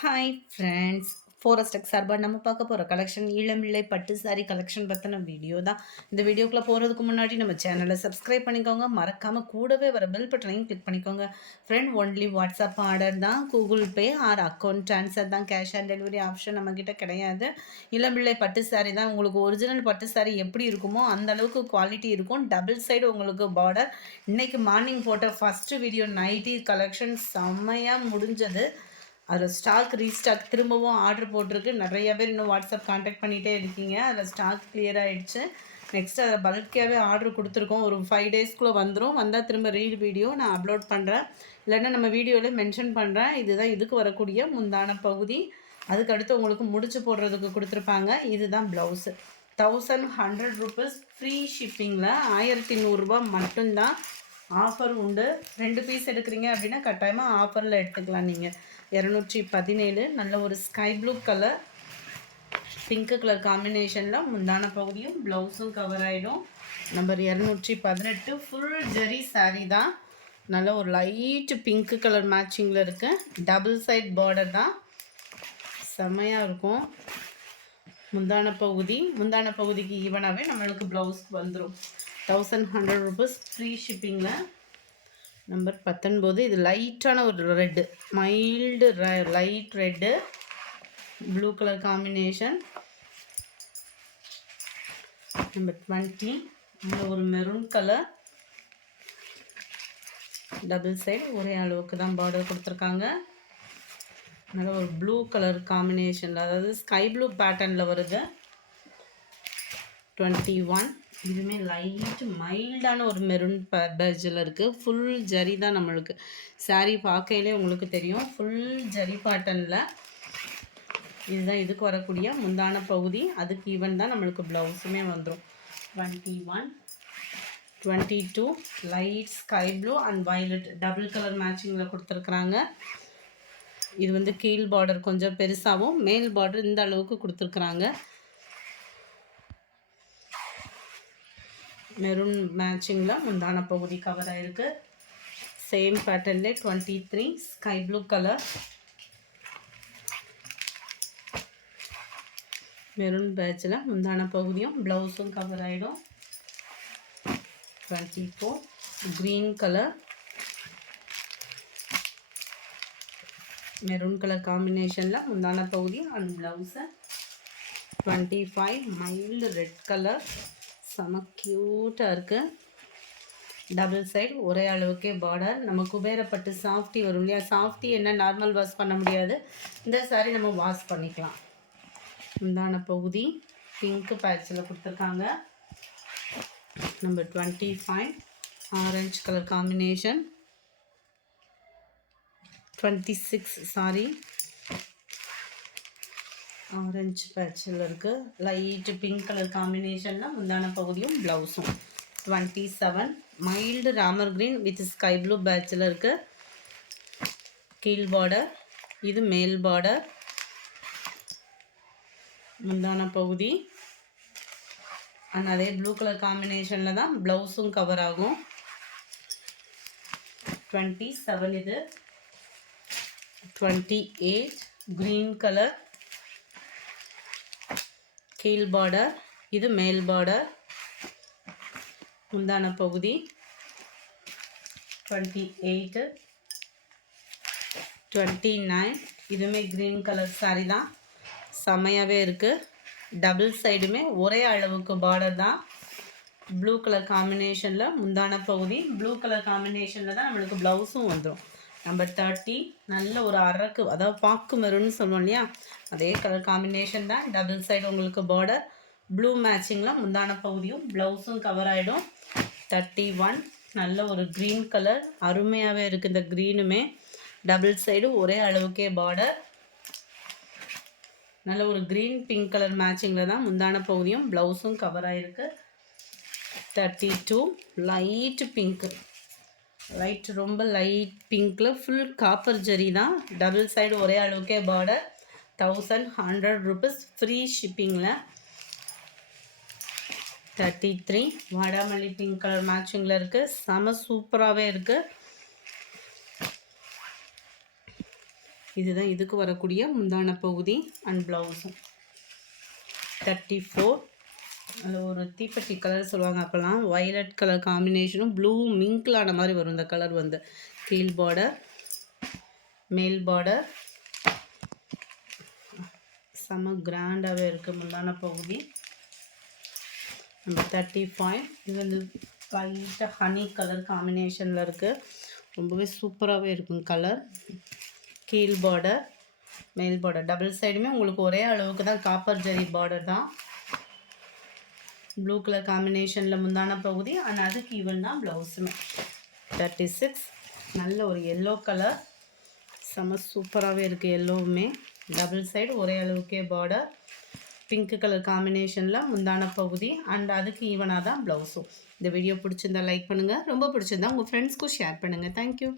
Hi friends, forest tech சார்பாக நம்ம பார்க்க போகிற கலெக்ஷன் இளம்பிள்ளை பட்டு சாரி கலெக்ஷன் பற்றின வீடியோ தான். இந்த வீடியோக்குள்ளே போகிறதுக்கு முன்னாடி நம்ம சேனலை சப்ஸ்கிரைப் பண்ணிக்கோங்க. மறக்காமல் கூடவே வர பெல் பட்டனையும் கிளிக் பண்ணிக்கோங்க. ஃப்ரெண்ட், ஒன்லி வாட்ஸ்அப் ஆர்டர் தான். Google Pay R account transfer தான். கேஷ் ஆன் டெலிவரி ஆப்ஷன் நம்மக்கிட்ட கிடையாது. இளம்பிள்ளை பட்டு சாரி தான். உங்களுக்கு ஒரிஜினல் பட்டு சாரி எப்படி இருக்குமோ அந்த அளவுக்கு குவாலிட்டி இருக்கும். டபுள் சைடு உங்களுக்கு பார்டர். இன்றைக்கி மார்னிங் போட்ட ஃபஸ்ட்டு வீடியோ நைட்டி கலெக்ஷன் செம்மையாக முடிஞ்சது. அதில் ஸ்டாக் ரீஸ்டாக் திரும்பவும் ஆர்டர் போட்டிருக்கு. நிறைய பேர் இன்னும் வாட்ஸ்அப் கான்டாக்ட் பண்ணிகிட்டே இருக்கீங்க. அதில் ஸ்டாக் கிளியர் ஆகிடுச்சு. நெக்ஸ்ட்டு அதை பல்காகவே ஆர்டர் கொடுத்துருக்கோம். ஒரு 5 டேஸ்க்குள்ளே வந்துடும். வந்தால் திரும்ப வீடியோ நான் அப்லோட் பண்ணுறேன். இல்லைன்னா நம்ம வீடியோவில் மென்ஷன் பண்ணுறேன். இதுதான் இதுக்கு வரக்கூடிய முந்தான பகுதி. அதுக்கடுத்து உங்களுக்கு முடிச்சு போடுறதுக்கு கொடுத்துருப்பாங்க. இதுதான் ப்ளவுஸு. 1100 ரூபீஸ் ஃப்ரீ ஷிப்பிங்கில் 1100 மட்டும்தான். ஆஃபர் உண்டு. 2 பீஸ் எடுக்கிறீங்க அப்படின்னா கட்டாயமாக ஆஃபரில் எடுத்துக்கலாம். நீங்கள் 217 நல்ல ஒரு sky blue colour pink colour காம்பினேஷனில் முந்தான பகுதியும் ப்ளவுஸும் கவர் ஆகிடும். நம்பர் 218 ஃபுல் ஜெரி சாரீ தான். நல்ல ஒரு லைட்டு பிங்க் கலர் மேட்சிங்கில் இருக்குது. டபுள் சைட் பார்டர் தான். செம்மையாக இருக்கும். முந்தான பகுதிக்கு ஈவனாகவே நம்மளுக்கு ப்ளவுஸ்க்கு வந்துடும். 1100 ரூபீஸ் ஃப்ரீ ஷிப்பிங்கில். நம்பர் 19 இது லைட்டான ஒரு red, mild light red blue colour combination. Number 20 ஒரு மெரூன் கலர். டபுள் சைடு ஒரே அளவுக்கு தான் பார்டர் கொடுத்துருக்காங்க. நல்ல ஒரு ப்ளூ கலர் காம்பினேஷனில், அதாவது ஸ்கை ப்ளூ பேட்டர்னில் வருது. 21 இதுவுமே லைட்டு மைல்டான ஒரு மெரூன் பேஜில் இருக்குது. ஃபுல் ஜரி தான். நம்மளுக்கு சாரீ பார்க்கையிலே உங்களுக்கு தெரியும். ஃபுல் ஜரி பேட்டர்னில். இதுதான் இதுக்கு வரக்கூடிய முந்தான பகுதி. அதுக்கு ஈவன் தான் நம்மளுக்கு ப்ளவுஸுமே வந்துடும். 21 22 light sky blue and violet double colour மேட்சிங்கில் கொடுத்துருக்குறாங்க. இது வந்து கீழ் பார்டர் கொஞ்சம் பெருசாகவும் மேல் பார்டர் இந்த அளவுக்கு கொடுத்துருக்குறாங்க. மெரூன் மேட்சிங்கில் முந்தான பகுதி கவர் ஆகிருக்கு. சேம் பேட்டர்ன்லே 23 ஸ்கை ப்ளூ கலர் மெரூன் பேட்சில் முந்தான பகுதியும் ப்ளவுஸும் கவர் ஆகிடும். 24 க்ரீன் கலர் மெரூன் கலர் காம்பினேஷனில் முந்தான பகுதி and blouse. 25 mild red colour செம க்யூட்டாக இருக்குது. டபுள் சைடு ஒரே அளவுக்கே பார்டர். நம்ம குபேரப்பட்டு சாஃப்டி வரும் இல்லையா, சாஃப்டி என்ன நார்மல் வாஷ் பண்ண முடியாது. இந்த சாரீ நம்ம வாஷ் பண்ணிக்கலாம். முந்தான பகுதி பிங்க் பேட்சில் கொடுத்துருக்காங்க. Number 25 orange colour combination. 26 orange பேட்சில் இருக்குது. லைட்டு பிங்க் கலர் காம்பினேஷனில் முந்தான பகுதியும் ப்ளவுஸும். 27 மைல்டு ராமர் க்ரீன் வித் ஸ்கை ப்ளூ பேட்சில் இருக்குது. கீழ் பார்டர், இது மேல் பார்டர். முந்தான பகுதி அண்ட் அதே ப்ளூ கலர் காம்பினேஷனில் தான் ப்ளவுஸும் கவர் ஆகும். 27 இது. 28 க்ரீன் கலர் கீழ் பார்டர், இது மேல் பார்டர். முந்தான பகுதி 28 29 இதுவுமே க்ரீன் கலர் சாரீ தான். செம்மையாகவே இருக்குது. டபுள் சைடுமே ஒரே அளவுக்கு பார்டர் தான். ப்ளூ கலர் காம்பினேஷனில் முந்தான பகுதி, ப்ளூ கலர் காம்பினேஷனில் தான் நம்மளுக்கு ப்ளவுஸும் வந்துடும். நம்பர் 30 நல்ல ஒரு அரக்கு, அதாவது பாக்கு மெருன்னு சொல்லுவோம் இல்லையா, அதே கலர் காம்பினேஷன் தான். டபுள் சைடு உங்களுக்கு பார்டர், ப்ளூ மேட்சிங்கில் முந்தான பகுதியும் ப்ளவுஸும் கவர் ஆகிடும். 31 நல்ல ஒரு க்ரீன் கலர், அருமையாகவே இருக்குது. இந்த க்ரீனுமே டபுள் சைடு ஒரே அளவுக்கே பார்டர். நல்ல ஒரு க்ரீன் பிங்க் கலர் மேட்சிங்கில் தான் முந்தான பகுதியும் ப்ளவுஸும் கவர் ஆகிருக்கு. 32 லைட்டு பிங்க்கு, லைட் ரொம்ப லைட் பிங்க்கில் ஃபுல் காப்பர் ஜரி தான். டபுள் சைடு ஒரே அளவுக்கே பார்டர். 1100 rupees free ஷிப்பிங்கில். 33 வாடாமல்லி பிங்க் கலர் மேட்சிங்கில் இருக்குது. செம சூப்பராகவே இருக்குது. இதுதான் இதுக்கு வரக்கூடிய முந்தான பகுதி அண்ட் ப்ளவுஸும். 34. அதில் ஒரு தீப்பெட்டி கலர் சொல்லுவாங்க அப்போல்லாம், வயலட் கலர் காம்பினேஷனும் ப்ளூ மிங்க்லான மாதிரி வரும் இந்த கலர் வந்து. கீழ் பார்டர், மேல் பார்டர் செம்ம கிராண்டாகவே இருக்குது முந்தான பகுதி. நம்ம 35. இது வந்து லைட்டாக ஹனி கலர் காம்பினேஷனில் இருக்குது. ரொம்பவே சூப்பராகவே இருக்கும் கலர். கீழ் பார்டர், மேல் பார்டர் டபுள் சைடுமே உங்களுக்கு ஒரே அளவுக்கு தான் காப்பர் ஜரி பார்டர் தான். ப்ளூ கலர் காம்பினேஷனில் முந்தான பகுதி அண்ட் அதுக்கு ஈவன் தான் ப்ளவுஸுமே. 36. நல்ல ஒரு எல்லோ கலர், செம்ம சூப்பராகவே இருக்குது எல்லோவுமே. டபுள் சைடு ஒரே அளவுக்கே பார்டர். பிங்க் கலர் காம்பினேஷனில் முந்தான பகுதி அண்ட் அதுக்கு ஈவனாக தான் ப்ளவுஸும். இந்த வீடியோ பிடிச்சிருந்தா லைக் பண்ணுங்கள், ரொம்ப பிடிச்சிருந்தா உங்கள் ஃப்ரெண்ட்ஸ்க்கும் ஷேர் பண்ணுங்கள். தேங்க்யூ.